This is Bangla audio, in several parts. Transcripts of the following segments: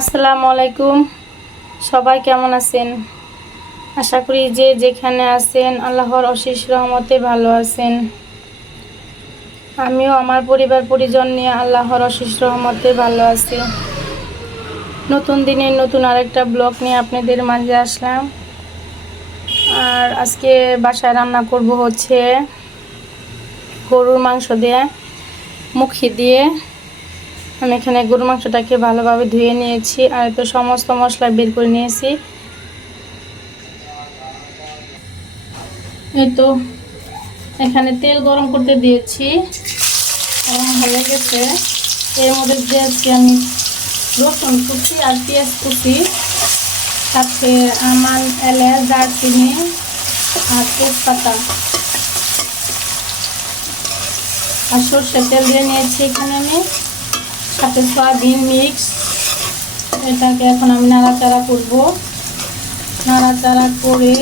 আসসালামু আলাইকুম। সবাই কেমন আছেন? আশা করি যে যেখানে আছেন আল্লাহর অশেষ রহমতে ভালো আছেন। আমিও আমার পরিবার পরিজন নিয়ে আল্লাহর অশেষ রহমতে ভালো আছি। নতুন দিনের নতুন আরেকটা ব্লগ নিয়ে আপনাদের মাঝে আসলাম। আর আজকে বাসায় রান্না করব হচ্ছে গরুর মাংস দিয়ে মুখি দিয়ে। আমি এখানে গরুর মাংসটাকে ভালোভাবে ধুয়ে নিয়েছি আর তো সমস্ত মশলা বের করে নিয়েছি। এই তো এখানে তেল গরম করতে দিয়েছি, গরম হয়ে গেছে। এর মধ্যে দিয়েছি আমি রসুন কুচি আর পেঁয়াজ কুচি, সাথে আমান, এলাচ, দারচিনি আর তেজপাতা আর সরষের তেল দিয়ে নিয়েছি এখানে আমি, সাথে সয়াবিন মিক্স। এটাকে এখন আমি নাড়াচাড়া করব। নাড়াচাড়া করে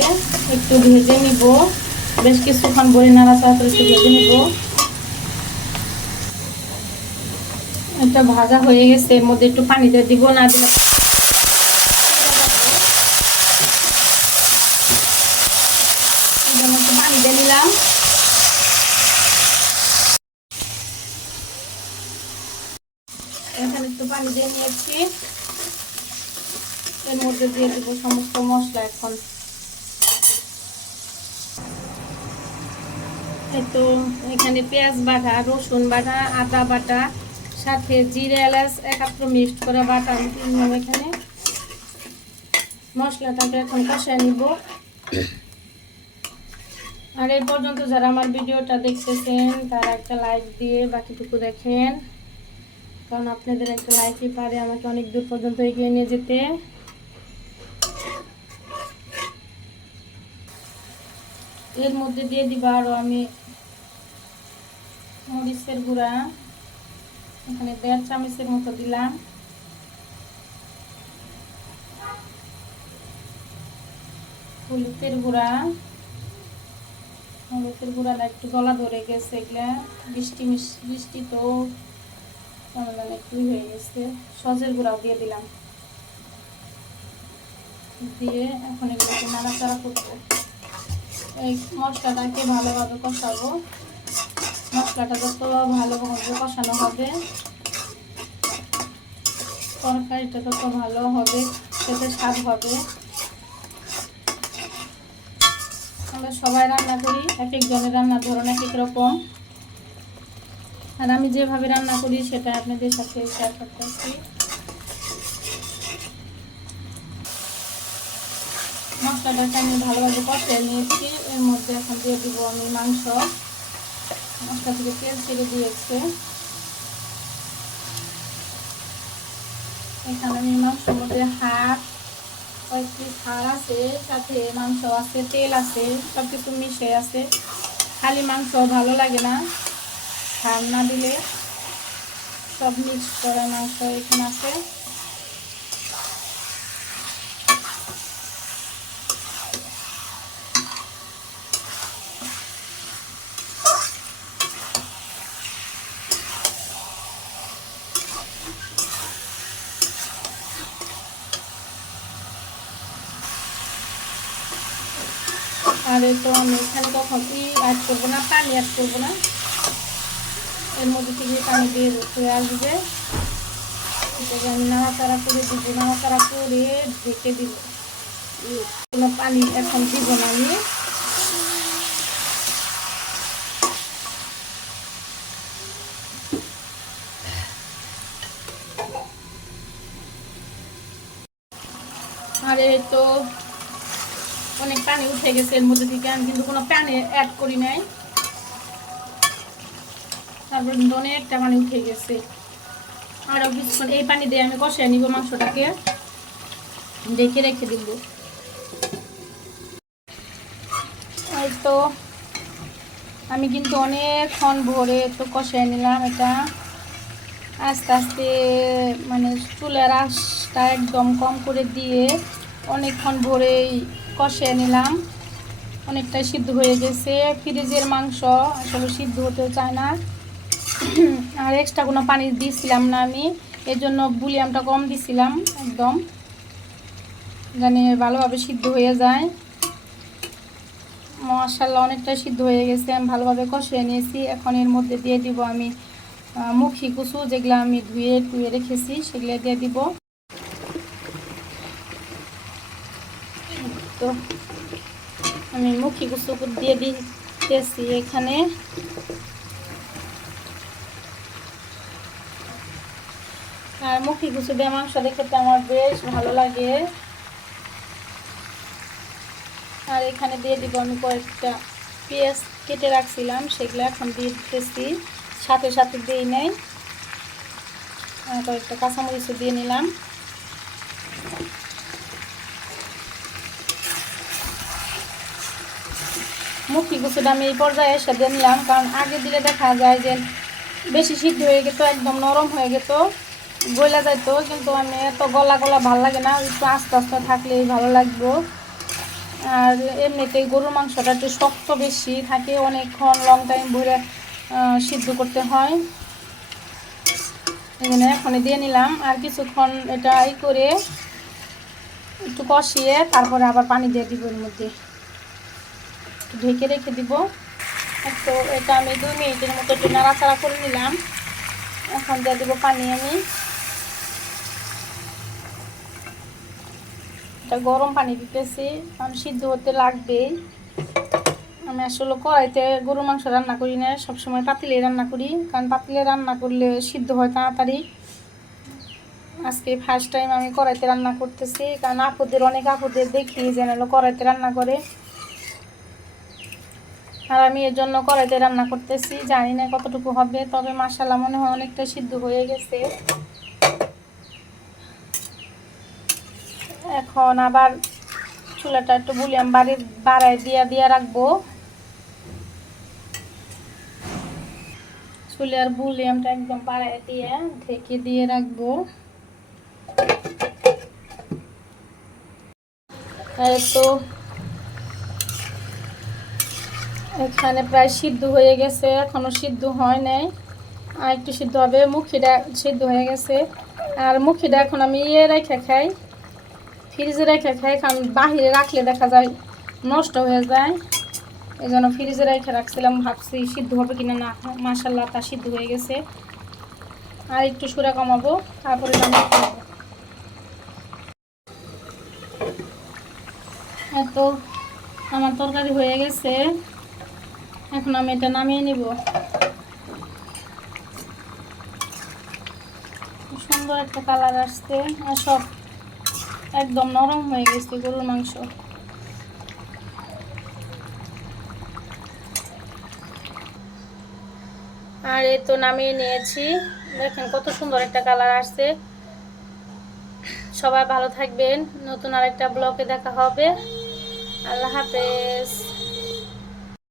একটু ভেজে নিব, বেশ কিছুক্ষণ বড়ি নাড়াচাড়া করে একটু ভেজে নিব। এটা ভাজা হয়ে গেছে, এর মধ্যে একটু পানি দিয়ে দিব, না দিলে একটু পানি দিয়ে নিলাম। এখানে একটু পানি দিয়ে নিয়েছি, এর মধ্যে দিয়ে দিব সমস্ত মশলা। এখন তো এখানে পেঁয়াজ বাটা, রসুন বাটা, আদা বাটা, সাথে জিরে এলাচ একাত্র মিক্সড করে বাটা আমি দিলাম এখানে। মশলাটাকে এখন কষায় নিব। আর এই পর্যন্ত যারা আমার ভিডিওটা দেখতেছেন তারা একটা লাইক দিয়ে বাকিটুকু দেখেন, কারণ আপনাদের একটা লাইকই পারে আমাকে অনেক দূর পর্যন্ত এগিয়ে নিয়ে যেতে। এর মধ্যে দিয়ে দিব আরও আমি মরিচের গুঁড়া, এখানে 1.5 চামচের মতো দিলাম। হলুদের গুঁড়া, হলুদের গুঁড়াটা একটু গলা ধরে গেছে, এগুলা বৃষ্টি তো একটু হয়ে গেছে। সজের গুঁড়াও দিয়ে দিলাম, দিয়ে এখন এগুলোকে নাড়াচাড়া করবো। এই মশলাটাকে ভালোভাবে কষাবো। মশলাটা যত ভালোভাবে কষানো হবে তরকারিটা তত ভালো হবে, খেতে স্বাদ হবে। আমরা সবাই রান্না করি, এক একজনের রান্নার ধরন এক এক রকম, আর আমি যেভাবে রান্না করি সেটা আপনাদের সাথে শেয়ার করতেছি। মশলাটাকে আমি ভালোভাবে কষিয়ে নিয়েছি। এর মধ্যে এখন দিয়ে দিব আমি মাংস। মশলা থেকে তেল ছেড়ে দিয়েছে। এখানে আমি মাংসের মধ্যে কয়েক পিস হাড় আছে, সাথে মাংস আছে, তেল আছে, সব কিছু মিশে আছে। খালি মাংস ভালো লাগে না, হাড় না দিলে। সব মিক্স করা মাংস এখানে আছে। আর তো আমি এখানে কখন অ্যাড করবো না, পানি অ্যাড করবো না। এর মধ্যে থেকে পানি দিয়ে হয়ে আসবে। এটাকে আমি নাড়াচাড়া করে দিব, নাড়াচাড়া করে ঢেকে দিব। কোনো পানি এখন দিব না আমি। আর এই তো অনেক পানি উঠে গেছে এর মধ্যে থেকে, আমি কিন্তু কোনো পানি অ্যাড করি নাই। তারপর অনেকটা পানি উঠে গেছে। আরও কিছুক্ষণ এই পানি দিয়ে আমি কষিয়ে নিব, মাংসটাকে ঢেকে রেখে দিব। এই তো আমি কিন্তু অনেকক্ষণ ভরে একটু কষিয়ে নিলাম। এটা আস্তে আস্তে মানে চুলার আঁচটা একদম কম করে দিয়ে অনেকক্ষণ ভরেই কষিয়ে নিলাম। অনেকটাই সিদ্ধ হয়ে গেছে। ফ্রিজের মাংস আসলে সিদ্ধ হতেও চায় না। আর এক্সট্রা কোনো পানি দিয়েছিলাম না আমি, এর জন্য ভলিউমটা কম দিছিলাম, একদম জানি ভালোভাবে সিদ্ধ হয়ে যায়। মাশাআল্লাহ অনেকটা সিদ্ধ হয়ে গেছে, আমি ভালোভাবে কষিয়ে নিয়েছি। এখন এর মধ্যে দিয়ে দিব আমি মুখি কুচু, যেগুলো আমি ধুয়ে রেখেছি সেগুলো দিয়ে দিব। তো আমি মুখি কুচু দিয়ে দিতেছি এখানে। আর মুখি কুচু দিয়ে মাংস খেতে আমার বেশ ভালো লাগে। আর এখানে দিয়ে দিব আমি কয়েকটা পেঁয়াজ কেটে রাখছিলাম, সেগুলো এখন দিয়ে দিতেছি, সাথে সাথে দিয়ে নেই। কয়েকটা কাঁচামরিচ দিয়ে নিলাম। মুখি কুচুটা আমি এই পর্যায়ে এসে দিয়ে নিলাম, কারণ আগে দিলে দেখা যায় যে বেশি সিদ্ধ হয়ে গেত, একদম নরম হয়ে গেত, গলা যাইতো। কিন্তু আমি এত গলা ভাল লাগে না, একটু আস্তে আস্তে থাকলেই ভালো লাগবে। আর এমনিতেই গরুর মাংসটা একটু শক্ত বেশি থাকে, অনেকক্ষণ লং টাইম ধরে সিদ্ধ করতে হয়। এই জন্য এখনই দিয়ে নিলাম। আর কিছুক্ষণ এটা করে একটু কষিয়ে তারপরে আবার পানি দিয়ে দিব, এর মধ্যে ঢেকে রেখে দিব। তো এটা আমি 2 মিনিটের মতো একটু নাড়াচাড়া করে নিলাম। এখন দিয়ে দেবো পানি। আমি এটা গরম পানি দিতেছি, কারণ সিদ্ধ হতে লাগবেই। আমি আসলে কড়াইতে গরু মাংস রান্না করি না, সবসময় পাতিলে রান্না করি, কারণ পাতিলে রান্না করলে সিদ্ধ হয় তাড়াতাড়ি। আজকে ফার্স্ট টাইম আমি কড়াইতে রান্না করতেছি, কারণ অনেক আপুদের দেখি যেন কড়াইতে রান্না করে। আর আমি এর জন্য কড়াইতে রান্না করতেছি, জানি না কতটুকু হবে, তবে মাশাআল্লাহ মনে হয় অনেকটা সিদ্ধ হয়ে গেছে। এখন আবার চুলাটা একটু ভলিউম বাড়ায় দিয়ে রাখবো। চুলার ভলিউমটা একদম বাড়ায় দিয়ে ঢেকে দিয়ে রাখবো। তো এখানে প্রায় সিদ্ধ হয়ে গেছে, এখনো সিদ্ধ হয় নাই, আর একটু সিদ্ধ হবে। মুখিটা সিদ্ধ হয়ে গেছে। আর মুখিটা এখন আমি রেখে খাই, ফ্রিজে রেখে খাই, কারণ বাহিরে রাখলে দেখা যায় নষ্ট হয়ে যায়। এই জন্য ফ্রিজে রেখে রাখছিলাম, ভাবছি সিদ্ধ হবে কিনা। না, মাশাআল্লাহ তা সিদ্ধ হয়ে গেছে। আর একটু সুরা কমাবো, তারপরে রান্না করবো। তো আমার তরকারি হয়ে গেছে, এখন আমি এটা নামিয়ে নিব। সুন্দর একটা কালার আসছে, আর সব একদম নরম হয়ে গেছে গরুর মাংস। আর এই তো নামিয়ে নিয়েছি, দেখেন কত সুন্দর একটা কালার আসছে। সবাই ভালো থাকবেন, নতুন আরেকটা ব্লগে দেখা হবে। আল্লাহ হাফেজ।